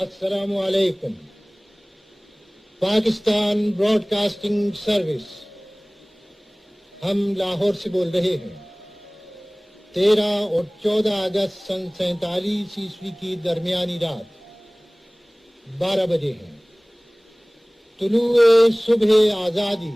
अस्सलामु अलैकुम। Pakistan broadcasting service, हम लाहौर से बोल रहे हैं। 13 और 14 अगस्त सन 47 ईस्वी की दरमियानी रात 12 बजे है। तुलुए सुबह आज़ादी।